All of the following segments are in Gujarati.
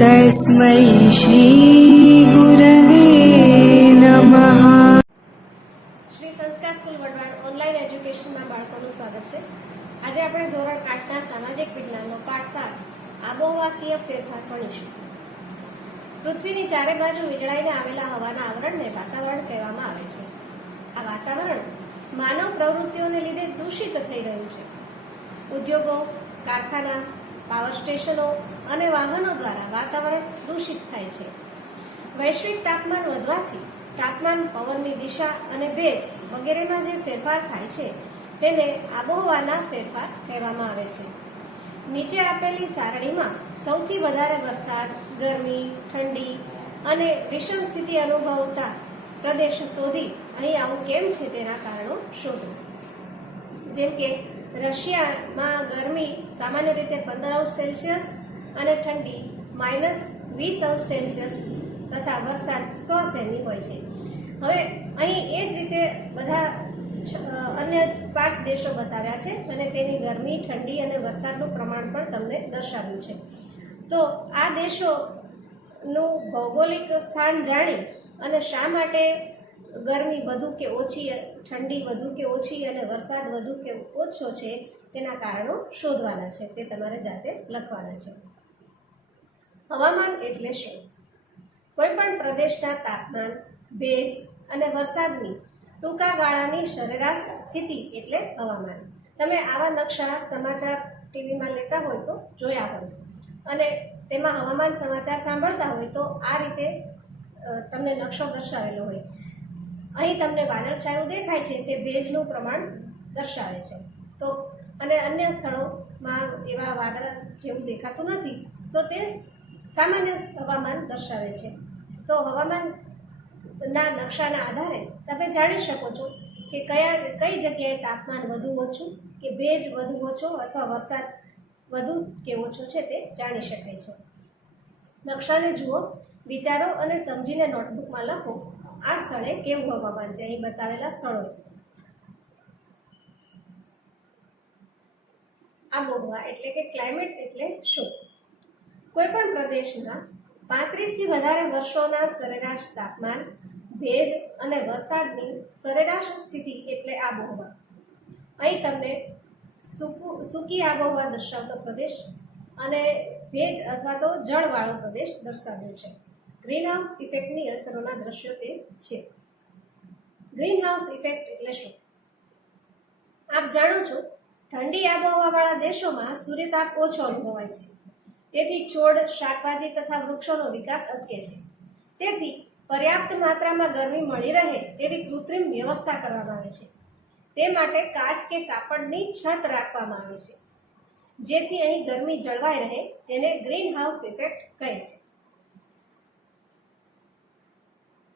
तस्मै श्रीगुरवे नमः। શ્રી સંસ્કાર સ્કૂલ વઢવાણ ઓનલાઈન એજ્યુકેશનમાં બાળકોનું સ્વાગત છે। આજે આપણે ધોરણ 8ના સામાજિક વિજ્ઞાનનો પાઠ 7 આબોહવાકીય ફેરફાર ભણીશું। પૃથ્વીની ચારે બાજુ વીજળાઈને આવેલા હવાના આવરણને વાતાવરણ કહેવામાં આવે છે। આ વાતાવરણ માનવ પ્રવૃત્તિઓને લીધે દૂષિત થઈ રહ્યું છે। ઉદ્યોગો, કારખાના, પાવર સ્ટેશનો અને વાહનો દ્વારા વાતાવરણ દૂષિત થાય છે। વૈશ્વિક તાપમાન વધવાથી તાપમાન, પવનની દિશા અને ભેજ વગેરેમાં જે ફેરફાર થાય છે તેને આબોહવાના ફેરફાર કહેવામાં આવે છે। નીચે આપેલી સારણીમાં સૌથી વધારે વરસાદ, ગરમી, ઠંડી અને વિષમ સ્થિતિ અનુભવતા પ્રદેશ શોધી અહીં આવું કેમ છે તેના કારણો શોધો। જેમ કે રશિયામાં ગરમી સામાન્ય રીતે 15°C અને ઠંડી -20°C તથા વરસાદ 100 સેમી હોય છે। હવે અહીં એ જ રીતે બધા અન્ય 5 દેશો બતાવ્યા છે અને તેની ગરમી, ઠંડી અને વરસાદનું પ્રમાણ પણ તમને દર્શાવ્યું છે। તો આ દેશોનું ભૌગોલિક સ્થાન જાણી અને શા માટે ગરમી વધુ કે ઓછી, ઠંડી વધુ કે ઓછી અને વરસાદ વધુ કે ઓછો છે તેના કારણો શોધવાના છે, તે તમારે જાતે લખવાના છે। હવામાન એટલે શું? કોઈ પણ પ્રદેશના તાપમાન, ભેજ અને વરસાદની ટૂંકા ગાળાની સરેરાશ સ્થિતિ એટલે હવામાન। તમે આવા નકશા સમાચાર ટીવીમાં લેતા હોય તો જોયા હોય અને તેમાં હવામાન સમાચાર સાંભળતા હોય તો આ રીતે તમને નકશો દર્શાવેલો હોય। અહીં તમને વાદળછાયું દેખાય છે તે ભેજનું પ્રમાણ દર્શાવે છે, તો અને અન્ય સ્થળોમાં એવા વાદળ જેવું દેખાતું નથી તો તે સામાન્ય હવામાન દર્શાવે છે। તો હવામાનના નકશાના આધારે તમે જાણી શકો છો કે કઈ જગ્યાએ તાપમાન વધુ ઓછું કે ભેજ વધુ ઓછો અથવા વરસાદ વધુ કે ઓછો છે તે જાણી શકાય છે। નકશાને જુઓ, વિચારો અને સમજીને નોટબુકમાં લખો આ સ્થળે કેવું હવામાન છે અહીં બતાવેલા સ્થળોએ। આબોહવા એટલે કે ક્લાઇમેટ એટલે શું? કોઈ પણ પ્રદેશના 35 થી વધારે વર્ષોના સરેરાશ તાપમાન, ભેજ અને વરસાદની સરેરાશ સ્થિતિ એટલે આબોહવા। અહીં તમને સૂકી આબોહવા દર્શાવતો પ્રદેશ અને ભેજ અથવા તો જળવાળો પ્રદેશ દર્શાવ્યો છે। ગ્રીનહાઉસ ઇફેક્ટની અસરોના દ્રશ્યો તે છે। ગ્રીનહાઉસ ઇફેક્ટ એટલે શું? આપ જાણો છો, ઠંડી આબોહવાવાળા દેશોમાં સૂર્યતાપ ઓછો અનુભવાય છે, તેથી છોડ, શાકભાજી તથા વૃક્ષોનો વિકાસ અટકે છે। તેથી પર્યાપ્ત માત્રામાં ગરમી મળી રહે તેવી કૃત્રિમ વ્યવસ્થા કરવામાં આવે છે। તે માટે કાચ કે કાપડની છત રાખવામાં આવે છે, જેથી અહીં ગરમી જળવાઈ રહે, જેને ગ્રીનહાઉસ ઇફેક્ટ કહે છે।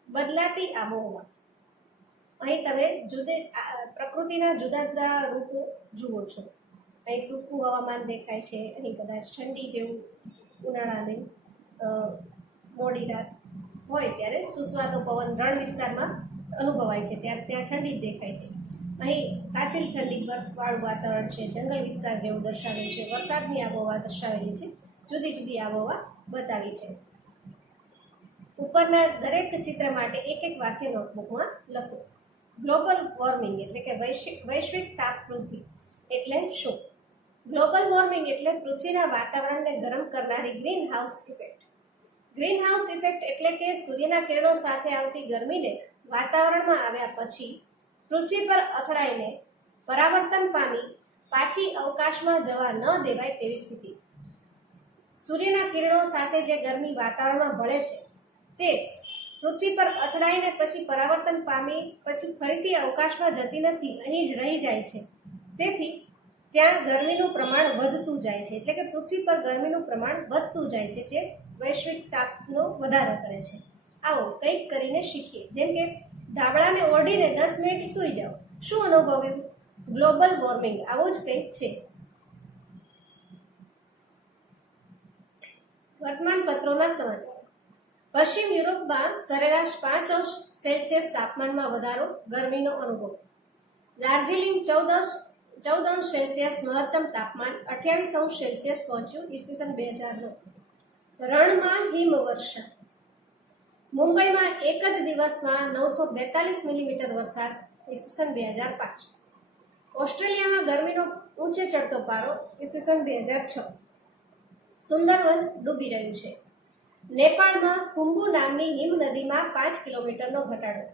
બદલાતી આબોહવા, અહીં તમે પ્રકૃતિના જુદા જુદા રૂપો જુઓ છો। અહીં સૂકું હવામાન દેખાય છે, અહીં કદાચ ઠંડી જેવું ઉનાળાની મોડી રાત હોય ત્યારે સુસવાતો પવન રણ વિસ્તારમાં અનુભવાય છે, ત્યારે ત્યાં ઠંડી જ દેખાય છે। અહીં કાતિલ ઠંડી, બરફવાળું વાતાવરણ છે, જંગલ વિસ્તાર જેવું દર્શાવેલું છે, વરસાદની આબોહવા દર્શાવેલી છે, જુદી જુદી આબોહવા બતાવી છે। ઉપરના દરેક ચિત્ર માટે એક એક વાક્ય નોટબુકમાં લખો। ગ્લોબલ વોર્મિંગ એટલે કે વૈશ્વિક તાપવૃદ્ધિ એટલે શું? ગ્લોબલ વોર્મિંગ એટલે પૃથ્વીના વાતાવરણને ગરમ કરનારી ગ્રીનહાઉસ ઇફેક્ટ। ગ્રીનહાઉસ ઇફેક્ટ એટલે કે સૂર્યના કિરણો સાથે આવતી ગરમીને વાતાવરણમાં આવ્યા પછી પૃથ્વી પર અથડાઈને પરાવર્તન પામી પાછી અવકાશમાં જવા ન દેવાય તેવી સ્થિતિ। સૂર્યના કિરણો સાથે જે ગરમી વાતાવરણમાં ભળે છે તે પૃથ્વી પર અથડાઈને પછી પરાવર્તન પામી પછી ફરીથી અવકાશમાં જતી નથી, અહીં જ રહી જાય છે। તેથી ત્યાં ગરમીનું પ્રમાણ વધતું જાય છે, એટલે કે પૃથ્વી પર ગરમીનું પ્રમાણ વધતું જાય છે, જે વૈશ્વિક તાપનો વધારો કરે છે। આવો કંઈક કરીને શીખીએ। જેમ કે ધાબળાને ઓઢીને 10 મિનિટ સૂઈ જાઓ, શું અનુભવ્યું? ગ્લોબલ વોર્મિંગ, આવું જ કંઈક છે। વર્તમાન પત્રોના સમાચાર। પશ્ચિમ યુરોપમાં સરેરાશ 5°C તાપમાનમાં વધારો, ગરમીનો અનુભવ। દાર્જિલિંગ 14°C મહત્તમ તાપમાન 28°C પહોંચ્યું ઈસવીસન 2009। રણમાં હિમવર્ષા. મુંબઈમાં એક જ દિવસમાં 942 મિલીમીટર વરસાદ, ઈસવીસન 2005. ઓસ્ટ્રેલિયામાં ગરમીનો ઊંચે ચડતો પારો, ઈસવીસન 2006. સુંદરવન ડૂબી રહ્યું છે. નેપાળમાં ખુંબુ નામની હિમ નદીમાં 5 કિલોમીટરનો ઘટાડો.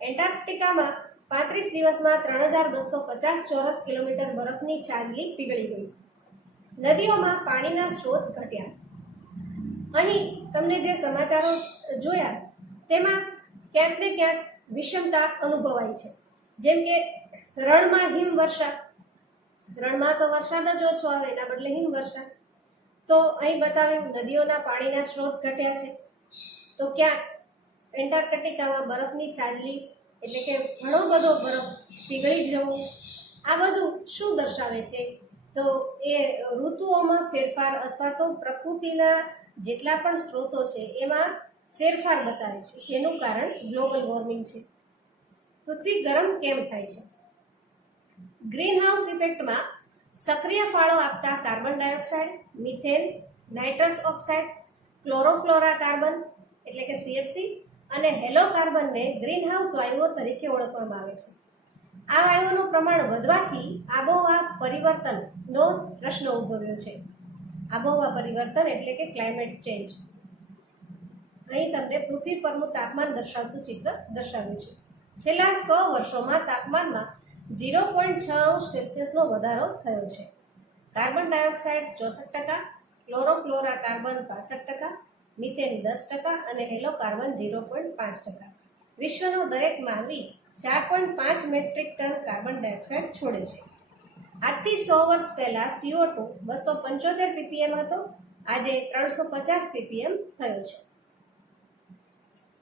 એન્ટાર્કટિકામાં 35 દિવસમાં 3250 ચોરસ કિલોમીટર બરફની છાજલી પીગળી ગઈ. નદીઓમાં પાણીના સ્ત્રોત ઘટ્યા. અહીં તમને જે સમાચારો જોયા તેમાં ક્યાંક ને ક્યાંક વિષમતા અનુભવાય છે. જેમ કે રણમાં હિમવર્ષા, રણમાં તો વરસાદ જ ઓછો આવે, એના બદલે હિમવર્ષા. તો અહીં બતાવ્યું નદીઓના પાણીના સ્ત્રોત ઘટ્યા છે. તો ક્યાંક એન્ટાર્કટિકામાં બરફની છાજલી એટલે કે ઘણો બધો બરફ પીગળી જવું, આ બધું શું દર્શાવે છે? તો એ ઋતુઓમાં ફેરફાર અથવા તો પ્રકૃતિના જેટલા પણ સ્ત્રોતો છે એમાં ફેરફાર બતાવે છે, જેનું કારણ ગ્લોબલ વોર્મિંગ છે. પૃથ્વી ગરમ કેમ થાય છે? ગ્રીન હાઉસ ઇફેક્ટમાં સક્રિય ફાળો આપતા carbon dioxide, methane, nitrous oxide, chlorofluorocarbon એટલે કે CFC અને હેલો કાર્બનને ગ્રીન હાઉસ વાયુઓ તરીકે ઓળખવામાં આવે છે. આ વાયુઓનું પ્રમાણ વધવાથી આબોહવા પરિવર્તનનો પ્રશ્ન ઉદ્ભવ્યો છે. આબોહવા પરિવર્તન એટલે કે ક્લાઇમેટ ચેન્જ. અહીં તમને પૃથ્વી પરનું તાપમાન દર્શાવતું ચિત્ર દર્શાવ્યું છે. છેલ્લા 100 વર્ષોમાં તાપમાનમાં 0.6 સેલ્સિયસનો વધારો થયો છે. કાર્બન ડાયોક્સાઇડ 64%, ક્લોરોફ્લોરા કાર્બન 65%, મિથેન 10% અને હેલો કાર્બન 0.5%. વિશ્વનો દરેક માનવી 4.5 મેટ્રિક ટન કાર્બન ડાયોક્સાઇડ છોડે છે. આજથી 100 વર્ષ પહેલા CO2 275 ppm હતો, આજે 350 ppm થયો છે.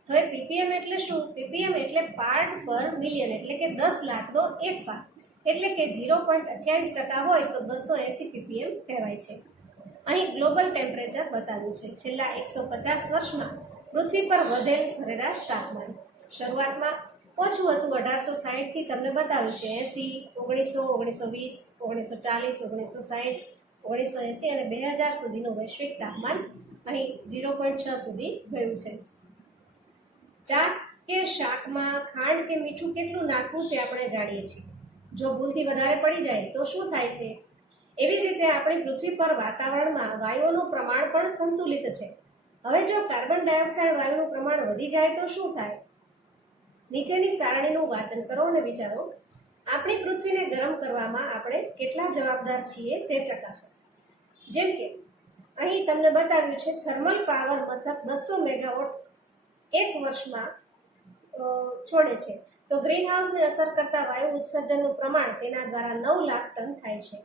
હવે ppm એટલે શું? ppm એટલે પાર્ટ પર મિલિયન એટલે કે 10 લાખનો એક ભાગ, એટલે કે 0.28% હોય તો 280 ppm કહેવાય છે. અહીં ગ્લોબલ ટેમ્પરેચર બતાવ્યું છે. છેલ્લા 150 વર્ષમાં પૃથ્વી પર વધેલ સરેરાશ તાપમાન. શરૂઆતમાં ઓછું હતું, 1860 થી તમને બતાવ્યું છે 80, 1900, 1920, 1940, 1960, 1980 અને 2000 સુધીનું વૈશ્વિક તાપમાન અહીં 0.6 સુધી ગયું છે. ચા કે શાકમાં ખાંડ કે મીઠું કેટલું નાખવું તે આપણે જાણીએ છીએ. જો ભૂલથી વધારે પડી જાય તો શું થાય છે? એવી જ રીતે આપણી પૃથ્વી પર વાતાવરણમાં વાયુઓનું પ્રમાણ પણ સંતુલિત છે. હવે જો કાર્બન ડાયોક્સાઇડ વાયુનું પ્રમાણ વધી જાય તો શું થાય? નીચેની સારણીનું વાંચન કરો અને વિચારો. આપણી પૃથ્વીને ગરમ કરવામાં આપણે કેટલા જવાબદાર છીએ તે ચકાસો. જેમ કે અહીં તમને બતાવ્યું છે થર્મલ પાવર મથક 200 મેગાવોટ એક વર્ષમાં છોડે છે, તો ગ્રીન હાઉસને અસર કરતા વાયુ ઉત્સર્જનનું પ્રમાણ તેના દ્વારા 9 લાખ ટન થાય છે.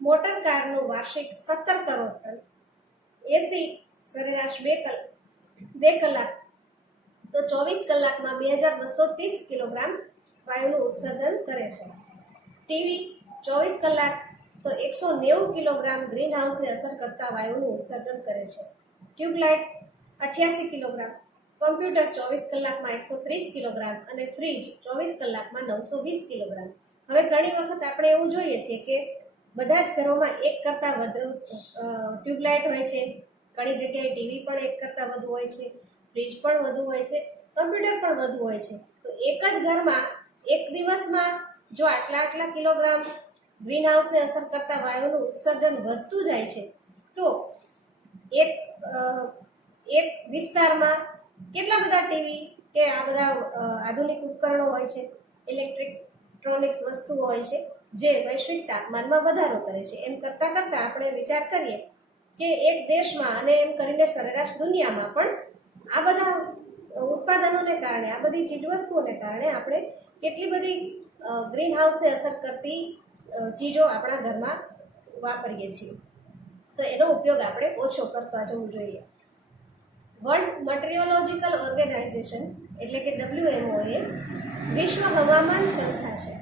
મોટર કારનું વાર્ષિક 17 કરોડ ટન. એસી સરેરાશ 2 કલાક તો 24 કલાકમાં 2230 કિલોગ્રામ વાયુનું ઉત્સર્જન કરે છે. ટીવી 24 કલાક તો 190 કિલોગ્રામ ગ્રીન હાઉસને અસર કરતા વાયુનું ઉત્સર્જન કરે છે. ટ્યુબલાઇટ 88 કિલોગ્રામ, કમ્પ્યુટર 24 કલાકમાં 130 કિલોગ્રામ અને ફ્રીજ 24 કલાકમાં 920 કિલોગ્રામ. હવે ઘણી વખત આપણે એવું જોઈએ છીએ કે બધા જ ઘરોમાં એક કરતાં વધુ ટ્યુબલાઇટ હોય છે, ઘણી જગ્યાએ ટીવી પણ એક કરતાં વધુ હોય છે, ફ્રીજ પણ વધુ હોય છે, કમ્પ્યુટર પણ વધુ હોય છે. તો એક જ ઘરમાં એક દિવસમાં જો આટલા કિલોગ્રામ ગ્રીન હાઉસને અસર કરતા વાયુનું ઉત્સર્જન વધતું જાય છે તો એક વિસ્તારમાં કેટલા બધા ટીવી કે આ બધા આધુનિક ઉપકરણો હોય છે, ઇલેક્ટ્રોનિક્સ વસ્તુઓ હોય છે જે વૈશ્વિક તાપમાનમાં વધારો કરે છે. એમ કરતાં કરતાં આપણે વિચાર કરીએ કે એક દેશમાં અને એમ કરીને સરેરાશ દુનિયામાં પણ આ બધા ઉત્પાદનોને કારણે, આ બધી ચીજવસ્તુઓને કારણે આપણે કેટલી બધી ગ્રીન હાઉસને અસર કરતી ચીજો આપણા ઘરમાં વાપરીએ છીએ. તો એનો ઉપયોગ આપણે ઓછો કરતા જવું જોઈએ. વર્લ્ડ મટીરિયોલોજીકલ ઓર્ગેનાઇઝેશન એટલે કે WMO એ વિશ્વ હવામાન સંસ્થા છે.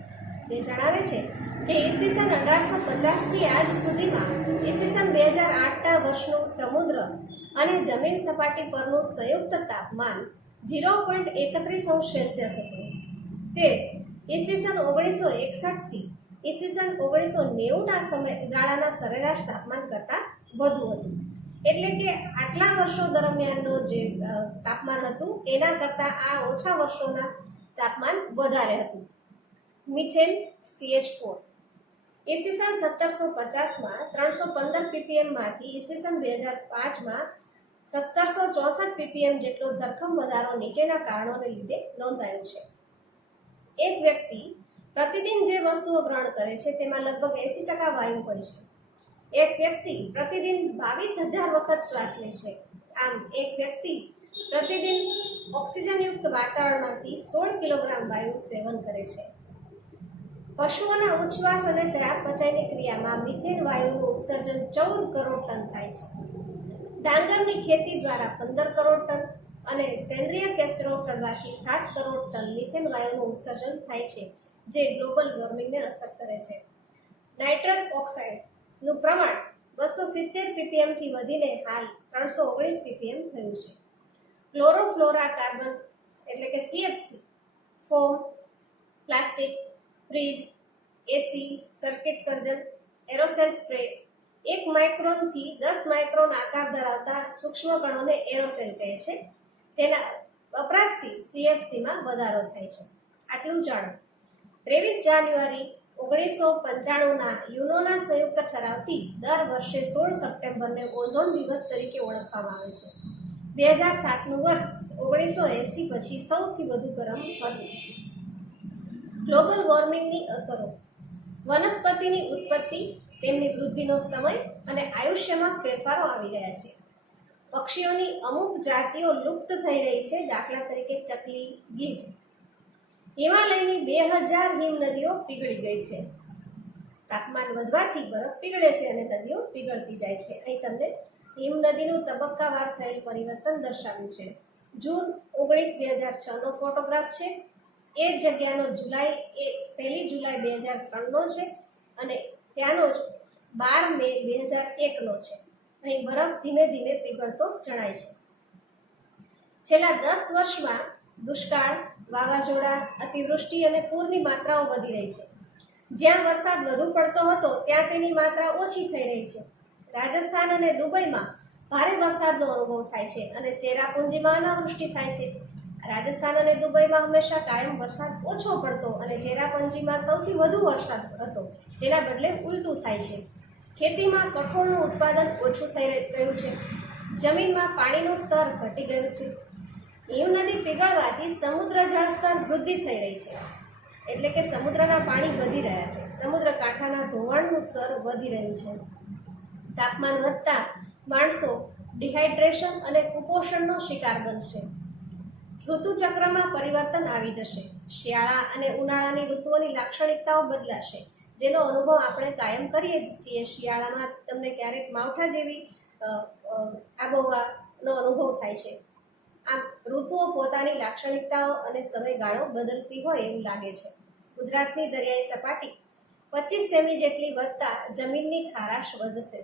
તે જણાવે છે કે ઈસવીસન 1850થી આજ સુધીમાં ઈસવીસન 2008ના વર્ષનું સમુદ્ર અને જમીન સપાટી પરનું સંયુક્ત તાપમાન 0.31 સેલ્સિયસ હતું. તે ઈસવીસન 1961થી ઈસવીસન 1990ના સમયગાળાના સરેરાશ તાપમાન કરતાં વધુ હતું. એટલે કે આટલા વર્ષો દરમિયાનનો જે તાપમાન હતું એના કરતાં આ ઓછા વર્ષોના તાપમાન વધારે હતું. મિથેન CH4 ઈસવીસન 1750માં 315 ppm માંથી ઈસવીસન 2005માં 1764 ppm જેટલો ધરખમ વધારો નીચેના કારણોને લીધે નોંધાયો છે. એક વ્યક્તિ પ્રતિદિન જે વસ્તુઓ ગ્રહણ કરે છે તેમાં લગભગ 80% વાયુ હોય છે. એક વ્યક્તિ પ્રતિદિન 22,000 વખત શ્વાસ લે છે. આમ એક વ્યક્તિ પ્રતિદિન ઓક્સિજનયુક્ત વાતાવરણમાંથી 16 કિલોગ્રામ વાયુ સેવન કરે છે. પશુઓના ઉચ્છ્વાસ અને ચયાપચયની ક્રિયામાં મિથેન વાયુનું ઉત્સર્જન 14 કરોડ ટન થાય છે. ડાંગરની ખેતી દ્વારા 15 કરોડ ટન અને સેન્દ્રિય કચરો સળવાથી 7 કરોડ ટન મિથેન વાયુનું ઉત્સર્જન થાય છે, જે ગ્લોબલ વોર્મિંગને અસર કરે છે. નાઇટ્રસ ઓક્સાઇડનું પ્રમાણ 270 ppm થી વધીને હાલ 319 ppm થયું છે. ક્લોરોફ્લોરા કાર્બન એટલે કે CFC ફોમ, પ્લાસ્ટિક, ફ્રીજ, એસી, સર્કિટ સર્જન, એરોસેલ સ્પ્રે 1 માઇક્રોનથી 10 માઇક્રોન આકાર ધરાવતા સૂક્ષ્મ કણોને એરોસેલ કહે છે. તેના વપરાશથી CFCમાં વધારો થાય છે. આટલું જાણો. 23 જાન્યુઆરી 1995ના યુનોના સંયુક્ત ઠરાવથી દર વર્ષે 16 સપ્ટેમ્બરને ઓઝોન દિવસ તરીકે ઓળખવામાં આવે છે. 2007નું વર્ષ 1980 પછી સૌથી વધુ ગરમ હતું. ગ્લોબલ વોર્મિંગની અસરો. વનસ્પતિની ઉત્પત્તિ, તેમની વૃદ્ધિનો સમય અને આયુષ્યમાં ફેરફારો આવી રહ્યા છે. પક્ષીઓની અમુક જાતિઓ લુપ્ત થઈ રહી છે, દાખલા તરીકે ચકલી, ગીધ. હિમાલયની 2000 હિમનદીઓ પીગળી ગઈ છે. તાપમાન વધવાથી બરફ પીગળે છે અને નદીઓ પીગળતી જાય છે. અહીં તમને હિમનદીનું તબક્કાવાર થયેલ પરિવર્તન દર્શાવ્યું છે. જૂન 19, 2006નો ફોટોગ્રાફ છે. એ જગ્યાનો પહેલી જુલાઈ 2003નો છે અને ત્યાંનો જ 12 મે 2001નો છે. અહીં બરફ ધીમે ધીમે પીગળતો જણાય છે. છેલ્લા 10 વર્ષમાં દુષ્કાળ, વાવાઝોડા, અતિવૃષ્ટિ અને પૂરની માત્રાઓ વધી રહી છે. જ્યાં વરસાદ વધુ પડતો હતો ત્યાં તેની માત્રા ઓછી થઈ રહી છે. રાજસ્થાન અને દુબઈમાં ભારે વરસાદનો અનુભવ થાય છે અને ચેરાપુંજીમાં અનાવૃષ્ટિ થાય છે. રાજસ્થાન અને દુબઈમાં હંમેશા કાયમ વરસાદ ઓછો પડતો અને ચેરાપુંજીમાં સૌથી વધુ વરસાદ હતો, તેના બદલે ઉલટું થાય છે. ખેતીમાં કઠોળનું ઉત્પાદન ઓછું થઈ રહ્યું છે. જમીનમાં પાણીનું સ્તર ઘટી ગયું છે. હિમનદી પીગળવાથી સમુદ્ર જળસ્તર વૃદ્ધિ થઈ રહી છે, એટલે કે સમુદ્રના પાણી વધી રહ્યા છે. સમુદ્ર કાંઠાના ધોવાણનું સ્તર વધી રહ્યું છે. તાપમાન વધતા માણસો ડિહાઇડ્રેશન અને કુપોષણનો શિકાર બનશે. ઋતુચક્રમાં પરિવર્તન આવી જશે. શિયાળા અને ઉનાળાની ઋતુઓની લાક્ષણિકતાઓ બદલાશે, જેનો અનુભવ આપણે કાયમ કરીએ જ છીએ. શિયાળામાં તમને ક્યારેક માવઠા જેવી આબોહવાનો અનુભવ થાય છે. આમ ઋતુઓ પોતાની લાક્ષણિકતાઓ અને સમયગાળો બદલતી હોય એવું લાગે છે. ગુજરાતની દરિયાઈ સપાટી 25 સેમી જેટલી વધતા જમીનની ખારાશ વધશે.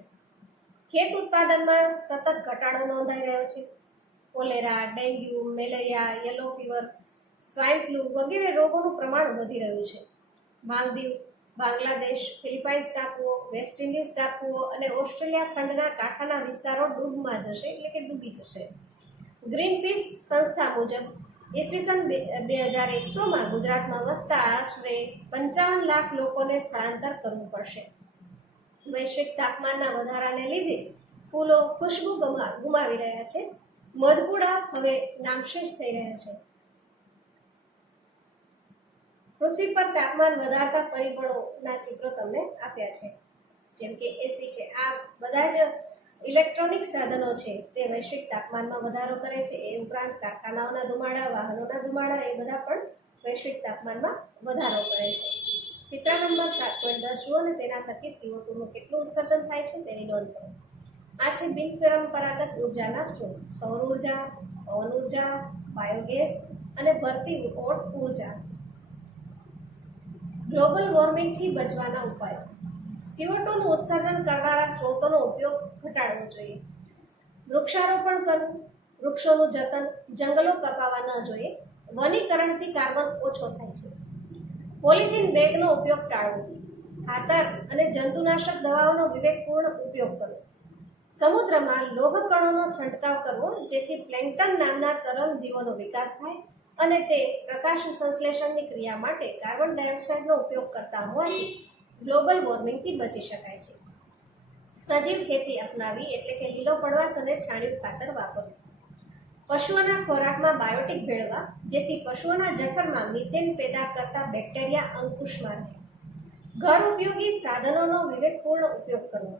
ખેત ઉત્પાદનમાં સતત ઘટાડો નોંધાઈ રહ્યો છે. Cholera, dengue, malaria, yellow fever, swine flu વગેરે રોગોનું પ્રમાણ વધી રહ્યું છે. માલદીવ, બાંગ્લાદેશ, ફિલિપાઇન્સ ટાપુઓ, વેસ્ટ ઇન્ડિઝ ટાપુઓ અને ઓસ્ટ્રેલિયા ખંડના કાંઠાના વિસ્તારો ડૂબમાં જશે, એટલે કે ડૂબી જશે. ગ્રીનપીસ સંસ્થા મુજબ ઈસવીસન 2100માં ગુજરાતમાં વસતા આશરે 55 લાખ લોકોને સ્થળાંતર કરવું પડશે. વૈશ્વિક તાપમાનના વધારાને લીધે ફૂલો ખુશ્બુ ગુમાવી રહ્યા છે. મધપૂડા હવે નામશેષ થઈ રહ્યા છે. પૃથ્વી પર તાપમાન વધારતા પરિબળોના ચિત્રો તમને આપ્યા છે, જેમ કે એસી છે. આ બધા જ ઇલેક્ટ્રોનિક સાધનો છે તે વૈશ્વિક તાપમાનમાં વધારો કરે છે. એ ઉપરાંત કારખાનાઓના ધુમાડા, વાહનોના ધુમાડા એ બધા પણ વૈશ્વિક તાપમાનમાં વધારો કરે છે. ચિત્ર નંબર 7.10 જુઓ અને તેના થકી CO2નું કેટલું ઉત્સર્જન થાય છે તેની નોંધ કરો. આ છે બિનપરંપરાગત ઉર્જાના સ્ત્રોત: સૌર ઉર્જા, પવન ઉર્જા, બાયોગેસ અને ભરતી ઉર્જા. ગ્લોબલ વોર્મિંગથી બચવાના ઉપાયો: CO2નું ઉત્સર્જન કરનારા સ્ત્રોતોનો ઉપયોગ ઘટાડવો જોઈએ. વૃક્ષારોપણ કરવું, વૃક્ષોનું જતન, જંગલો કપાવા ન જોઈએ. વનીકરણથી કાર્બન ઓછો થાય છે. પોલિથીન બેગનો ઉપયોગ ટાળવો. ખાતર અને જંતુનાશક દવાઓનો વિવેકપૂર્ણ ઉપયોગ કરવો. સમુદ્રમાં લોહ કણોનો છંટકાવ કરવો જેથી પ્લેન્કટન નામના તરલ જીવોનો વિકાસ થાય અને તે પ્રકાશ સંશ્લેષણની ક્રિયા માટે કાર્બન ડાયોક્સાઇડનો ઉપયોગ કરતા હોવાથી ગ્લોબલ વોર્મિંગથી બચી શકાય છે. સજીવ ખેતી અપનાવી એટલે કે લીલો પડવાશ અને છાણિયું ખાતર વાપરવું. પશુઓના ખોરાકમાં બાયોટિક ભેળવા જેથી પશુઓના જઠરમાં મિથેન પેદા કરતા બેક્ટેરિયા અંકુશમાં રહે. ઘર ઉપયોગી સાધનોનો વિવેકપૂર્ણ ઉપયોગ કરવો.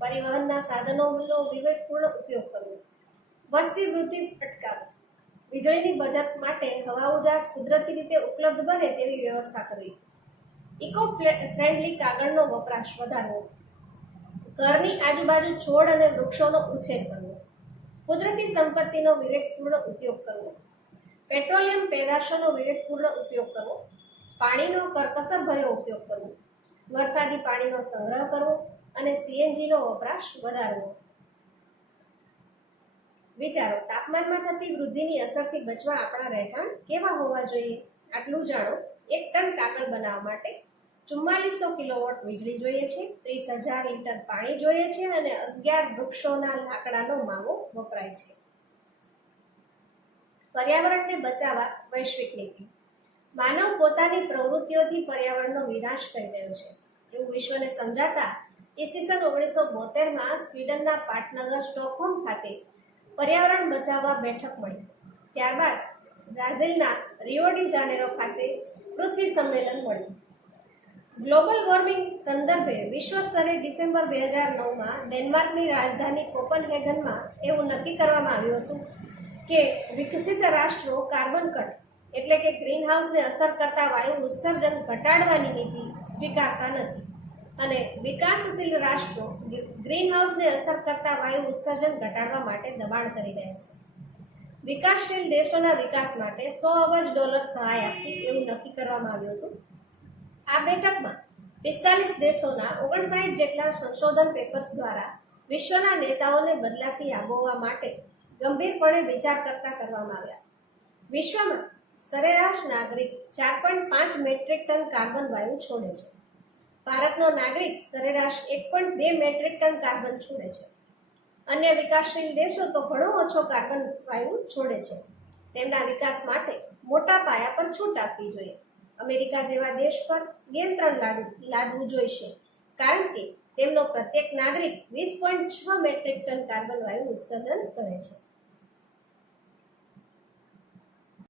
પરિવહનના સાધનોનો વિવેકપૂર્ણ ઉપયોગ કરવો. વસ્તી વૃદ્ધિ અટકાવવી. વીજળીની બચત માટે હવા ઉજાસ કુદરતી રીતે ઉપલબ્ધ બને તેવી વ્યવસ્થા કરવી. ઇકો ફ્રેન્ડલી કાગળનો વપરાશ વધારવો. ઘરની આજુબાજુ છોડ અને વૃક્ષોનો ઉછેર કરવો. કુદરતી સંપત્તિનો વિવેકપૂર્ણ ઉપયોગ કરવો. પેટ્રોલિયમ પેદાશોનો વિવેકપૂર્ણ ઉપયોગ કરવો. પાણીનો કરકસરભર્યો ઉપયોગ કરવો. વરસાદી પાણીનો સંગ્રહ કરવો અને સીએનજીનો વપરાશ વધારવો. વિચારો, તાપમાનમાં થતી વૃદ્ધિની અસરથી બચવા આપણા રહેઠાણ કેવા હોવા જોઈએ? આટલું જાણો. 1 ટન કાગળ બનાવવા માટે 4400 કિલોવોટ વીજળી જોઈએ છે, 30,000 લીટર પાણી જોઈએ છે અને 11 વૃક્ષોના લાકડાનો માવો વપરાય છે. પર્યાવરણને બચાવવા વૈશ્વિક નીતિ. માનવ પોતાની પ્રવૃત્તિઓથી પર્યાવરણનો વિનાશ કરી રહ્યો છે એવું વિશ્વને સમજાતા ઈસવીસન 1972માં સ્વીડનના પાટનગર સ્ટોકહોમ ખાતે પર્યાવરણ બચાવવા બેઠક મળી. ત્યારબાદ બ્રાઝિલના રિયો ડી જાનેરો ખાતે પૃથ્વી સંમેલન મળ્યું. ગ્લોબલ વોર્મિંગ સંદર્ભે વિશ્વ સ્તરે ડિસેમ્બર 2009માં ડેનમાર્કની રાજધાની કોપનહેગનમાં એવું નક્કી કરવામાં આવ્યું હતું કે વિકસિત રાષ્ટ્રો કાર્બન કટ એટલે કે ગ્રીનહાઉસને અસર કરતા વાયુ ઉત્સર્જન ઘટાડવાની નીતિ સ્વીકારતા નથી અને વિકાસશીલ રાષ્ટ્રો ગ્રીનહાઉસને અસર કરતા વાયુ ઉત્સર્જન ઘટાડવા માટે દબાણ કરી રહ્યા છે. વિકાસશીલ દેશોના વિકાસ માટે $100 અબજ સહાય આપવી એવું નક્કી કરવામાં આવ્યું હતું. આ બેઠકમાં 45 દેશોના 59 જેટલા સંશોધન પેપર્સ દ્વારા વિશ્વના નેતાઓને બદલાતી આબોહવા માટે ગંભીરપણે વિચાર કરતા કરવામાં આવ્યા. વિશ્વમાં સરેરાશ નાગરિક 4.5 મેટ્રિક ટન કાર્બન વાયુ છોડે છે. ભારતનો નાગરિક સરેરાશ 1.2 મેટ્રિક ટન કાર્બન છોડે છે. અન્ય વિકાસશીલ દેશો તો ઘણો ઓછો કાર્બન વાયુ છોડે છે. તેમના વિકાસ માટે મોટા પાયા પર છૂટ આપવી જોઈએ. અમેરિકા જેવા દેશ પર નિયંત્રણ લાદવું જોઈશે, કારણ કે તેમનો પ્રત્યેક નાગરિક 20.6 મેટ્રિક ટન કાર્બન વાયુ ઉત્સર્જન કરે છે.